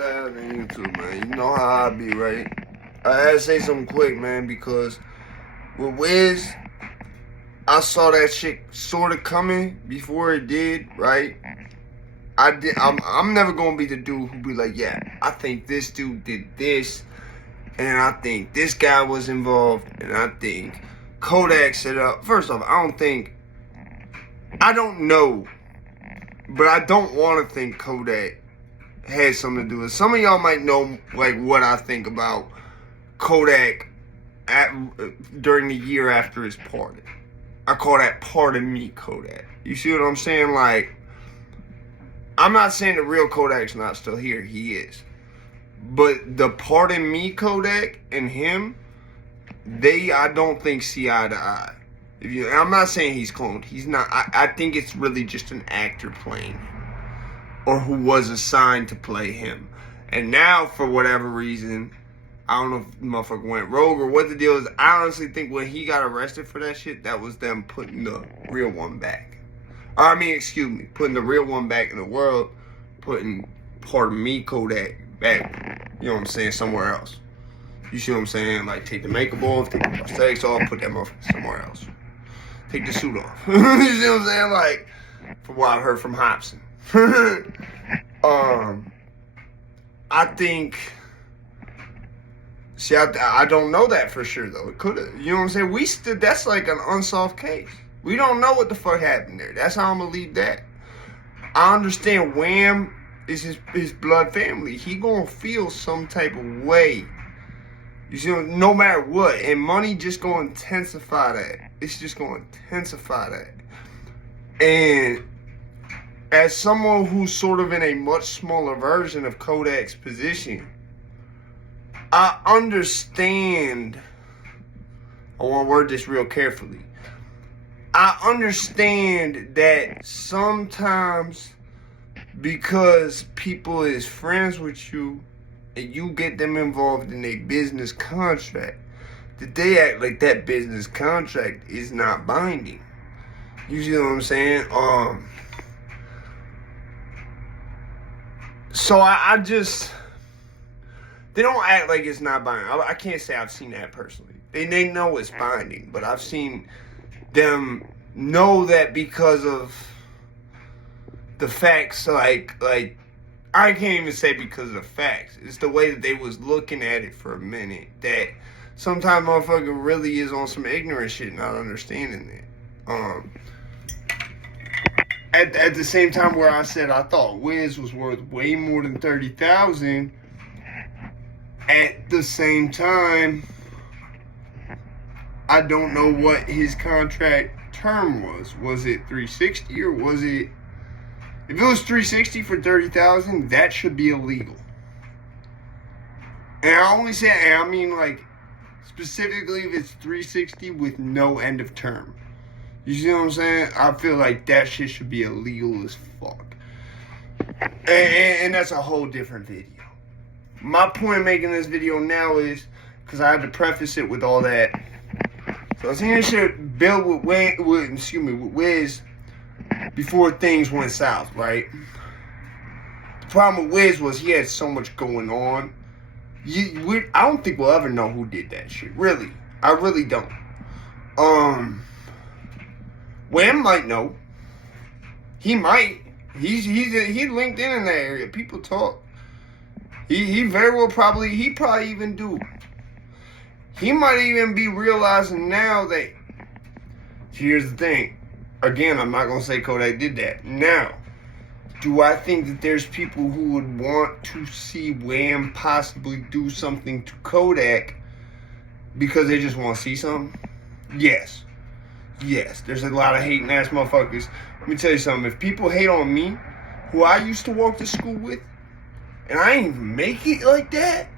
loud on YouTube, man. You know how I be, right? I had to say something quick, man, because with Wiz, I saw that shit sort of coming before it did, right? I'm never gonna be the dude who be like, yeah, I think this dude did this, and I think this guy was involved, and I think Kodak set up. First off, I don't know, but I don't want to think Kodak had something to do with it. Some of y'all might know, like, what I think about Kodak during the year after his pardon. I call that pardon me Kodak. You see what I'm saying? Like, I'm not saying the real Kodak's not still here. He is. But the pardon me Kodak and him, I don't think see eye to eye. I'm not saying he's cloned. He's not. I think it's really just an actor playing him, or who was assigned to play him. And now, for whatever reason, I don't know if the motherfucker went rogue or what the deal is. I honestly think when he got arrested for that shit, that was them putting the real one back. Putting the real one back in the world, putting pardon me Kodak back, you know what I'm saying, somewhere else. You see what I'm saying? Like, take the makeup off, take the prosthetics off, put that motherfucker somewhere else. Take the suit off. You see what I'm saying? Like, from what I heard from Hobson. I think... See, I don't know that for sure, though. It could have. You know what I'm saying? That's like an unsolved case. We don't know what the fuck happened there. That's how I'm going to leave that. I understand Wham is his blood family. He going to feel some type of way. You see, no matter what. And money just going to intensify that. It's just going to intensify that. And as someone who's sort of in a much smaller version of Kodak's position, I understand. I want to word this real carefully. I understand that sometimes because people is friends with you and you get them involved in a business contract, that they act like that business contract is not binding. You see what I'm saying? So I just... They don't act like it's not binding. I can't say I've seen that personally. They know it's binding, but I've seen them know that because of the facts. Like I can't even say because of the facts. It's the way that they was looking at it for a minute. That sometimes motherfucker really is on some ignorant shit, not understanding it. At the same time where I said I thought Wiz was worth way more than $30,000. At the same time, I don't know what his contract term was. Was it $360 or was it... If it was $360 for $30,000, that should be illegal. And I only say, and I mean like, specifically if it's $360 with no end of term. You see what I'm saying? I feel like that shit should be illegal as fuck. And that's a whole different video. My point in making this video now is because I had to preface it with all that. So I was hearing shit built with Wiz before things went south, right? The problem with Wiz was he had so much going on. I don't think we'll ever know who did that shit. Really. I really don't. Wham might know. He might. He's linked in that area. People talk. He very well probably even do. He might even be realizing now that, here's the thing. Again, I'm not going to say Kodak did that. Now, do I think that there's people who would want to see Wham possibly do something to Kodak because they just want to see something? Yes. Yes, there's a lot of hating ass motherfuckers. Let me tell you something. If people hate on me, who I used to walk to school with, and I ain't even make it like that.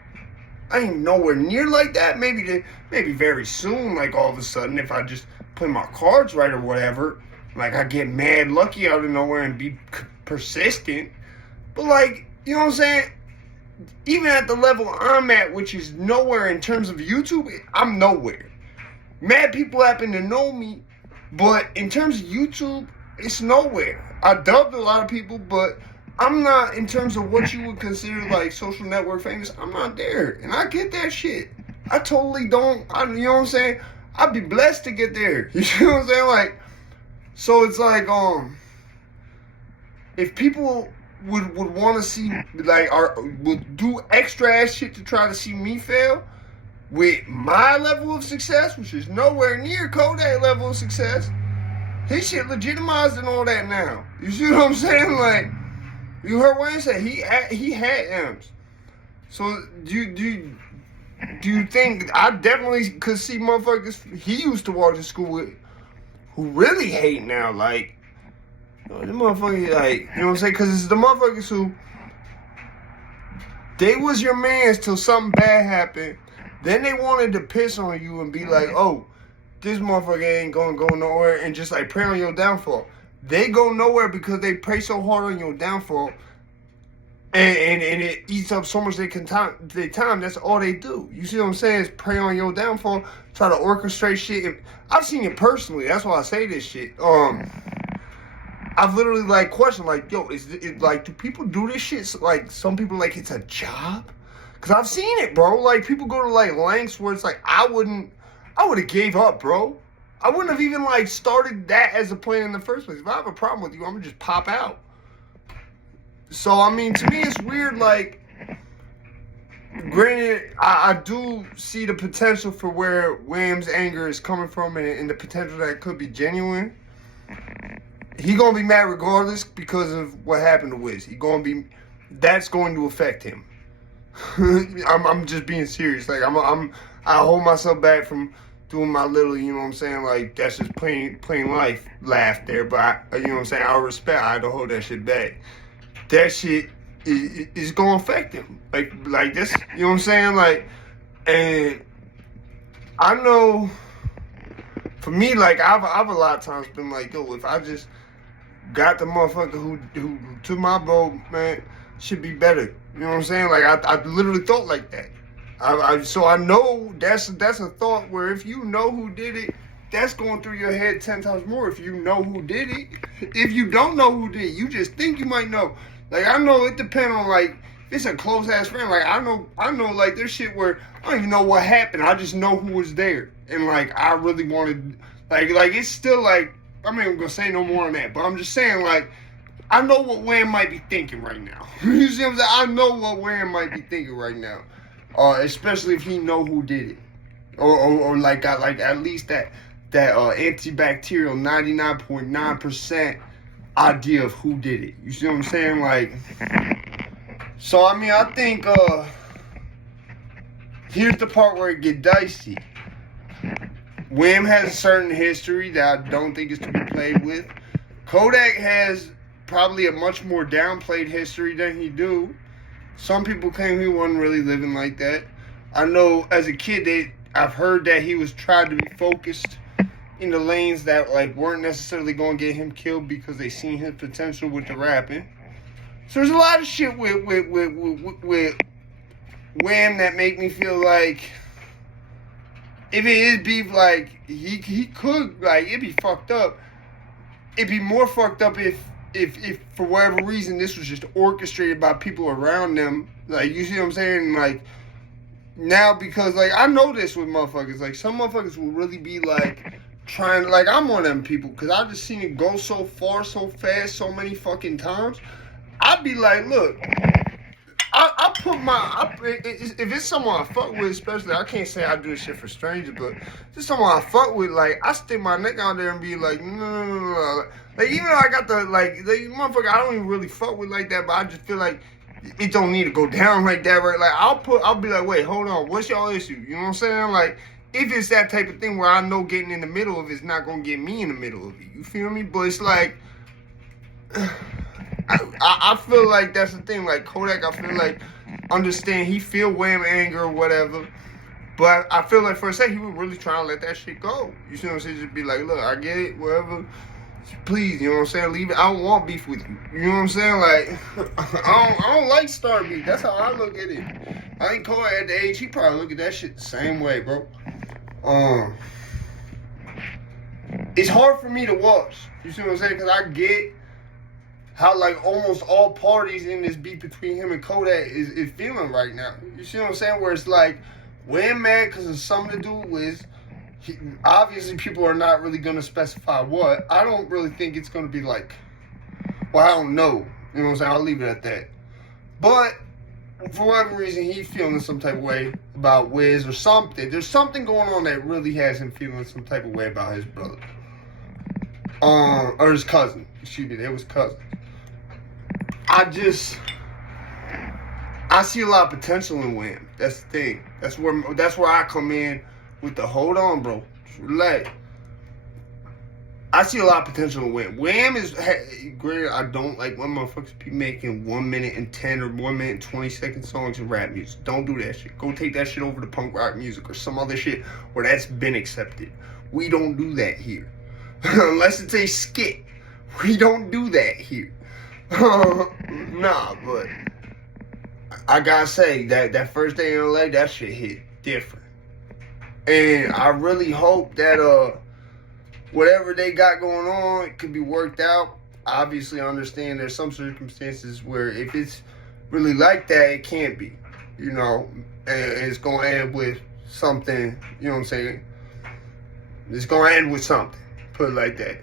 I ain't nowhere near like that. Maybe very soon, like all of a sudden, if I just play my cards right or whatever, like I get mad lucky out of nowhere and be persistent. But like, you know what I'm saying? Even at the level I'm at, which is nowhere in terms of YouTube, I'm nowhere. Mad people happen to know me, but in terms of YouTube, it's nowhere. I dubbed a lot of people, but I'm not, in terms of what you would consider like social network famous, I'm not there. And I get that shit. I totally don't, you know what I'm saying? I'd be blessed to get there. You know what I'm saying? Like, so it's like, if people would want to see, like, would do extra ass shit to try to see me fail with my level of success, which is nowhere near Kodak level of success, his shit legitimized and all that now. You see what I'm saying? Like, you heard what he said. He had M's. So do you think, I definitely could see motherfuckers he used to walk to school with who really hate now, like, the motherfuckers, like, you know what I'm saying? Because it's the motherfuckers who, they was your mans till something bad happened. Then they wanted to piss on you and be like, oh, this motherfucker ain't gonna go nowhere, and just like pray on your downfall. They go nowhere because they pray so hard on your downfall, and it eats up so much their time. That's all they do. You see what I'm saying? Is pray on your downfall, try to orchestrate shit. And I've seen it personally. That's why I say this shit. I've literally like questioned, like, yo, is it like, do people do this shit? So, like, some people like it's a job. Cause I've seen it, bro. Like, people go to like lengths where it's like, I would have gave up, bro. I wouldn't have even like started that as a plan in the first place. If I have a problem with you, I'm gonna just pop out. So I mean, to me, it's weird. Like, granted, I do see the potential for where Wham's anger is coming from, and the potential that it could be genuine. He gonna be mad regardless because of what happened to Wiz. That's going to affect him. I'm just being serious. Like, I hold myself back from doing my little, you know what I'm saying, like, that's just plain life laugh there, but you know what I'm saying, I had to hold that shit back. That shit is gonna affect him, like this, you know what I'm saying, like, and I know, for me, like, I've a lot of times been like, yo, if I just got the motherfucker who took my boat, man, should be better, you know what I'm saying, like, I literally thought like that. So I know that's a thought where if you know who did it, that's going through your head 10 times more if you know who did it. If you don't know who did it, you just think you might know. Like, I know it depends on, like, if it's a close ass friend. Like, I know like there's shit where I don't even know what happened. I just know who was there. And like, I really wanted, like it's still like, I'm not even gonna say no more on that, but I'm just saying, like, I know what Wham might be thinking right now. You see what I'm saying? I know what Wham might be thinking right now. Especially if he know who did it, or like got like at least that antibacterial 99.9% idea of who did it. You see what I'm saying? Like, so I mean, I think here's the part where it get dicey. Wham has a certain history that I don't think is to be played with. Kodak has probably a much more downplayed history than he do. Some people claim he wasn't really living like that. I know as a kid, I've heard that he was trying to be focused in the lanes that like weren't necessarily going to get him killed because they seen his potential with the rapping. So there's a lot of shit with Wham that make me feel like if it is beef, like he could, like, it'd be fucked up. It'd be more fucked up if for whatever reason this was just orchestrated by people around them. Like, you see what I'm saying? Like, now, because like I know this with motherfuckers, like some motherfuckers will really be like trying, like, I'm one of them people because I just seen it go so far, so fast, so many fucking times. I'd be like, look, I put if it's someone I fuck with, especially, I can't say I do this shit for strangers, but just someone I fuck with, like, I stick my neck out there and be like, no. Like, even though I got the, like, motherfucker I don't even really fuck with like that, but I just feel like it don't need to go down like that, right? Like, I'll be like, wait, hold on, what's y'all issue? You know what I'm saying? Like, if it's that type of thing where I know getting in the middle of it's not gonna get me in the middle of it, you feel me? But it's like, I feel like that's the thing. Like, Kodak, I feel like, understand, he feel Wham anger or whatever, but I feel like for a second he was really trying to let that shit go. You see what I'm saying? Just be like, look, I get it, whatever. Please, you know what I'm saying? Leave it. I don't want beef with you. You know what I'm saying? Like, I don't like star beef. That's how I look at it. I ain't Kodak at the age. He probably look at that shit the same way, bro. It's hard for me to watch. You see what I'm saying? Because I get how like almost all parties in this beef between him and Kodak is feeling right now. You see what I'm saying? Where it's like, we're mad because of something to do with, obviously people are not really going to specify what. I don't really think it's going to be like, well, I don't know. You know what I'm saying? I'll leave it at that. But for whatever reason, he's feeling some type of way about Wiz or something. There's something going on that really has him feeling some type of way about his brother. Or his cousin. Excuse me, it was cousins. I see a lot of potential in Wham. That's the thing. That's where I come in with the hold on, bro. Relax. I see a lot of potential in Wham. Wham is great. I don't like when motherfuckers be making 1 minute and 10 or 1 minute and 20-second songs of rap music. Don't do that shit. Go take that shit over to punk rock music or some other shit where that's been accepted. We don't do that here. Unless it's a skit. We don't do that here. Nah, but I gotta say that first day in LA, that shit hit different. And I really hope that whatever they got going on, it could be worked out. Obviously, I understand there's some circumstances where if it's really like that, it can't be. You know, and it's gonna end with something. You know what I'm saying? It's gonna end with something. Put it like that.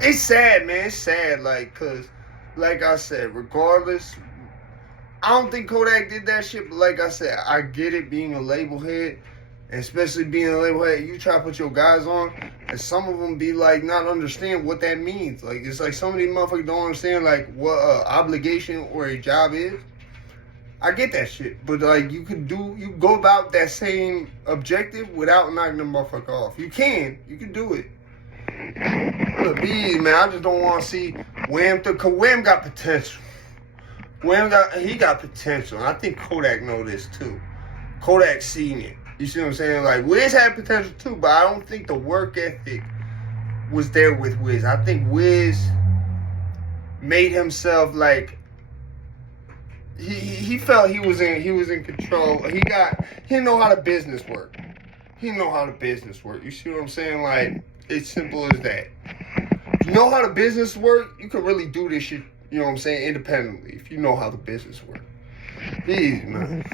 It's sad, man. It's sad, like, cause, like I said, regardless, I don't think Kodak did that shit. But like I said, I get it being a label head, and especially being a label head. You try to put your guys on, and some of them be like not understand what that means. Like it's like some of these motherfuckers don't understand like what obligation or a job is. I get that shit, but like you go about that same objective without knocking the motherfucker off. You can do it. Look, man, I just don't want to see Wham. Cause Wham got potential. He got potential. And I think Kodak know this too. Kodak seen it. You see what I'm saying? Like Wiz had potential too, but I don't think the work ethic was there with Wiz. I think Wiz made himself like. He felt he was in control. He didn't know how the business work. He didn't know how the business work. You see what I'm saying? Like, it's simple as that. If you know how the business work, you can really do this shit, you know what I'm saying, independently. If you know how the business work. Please, man.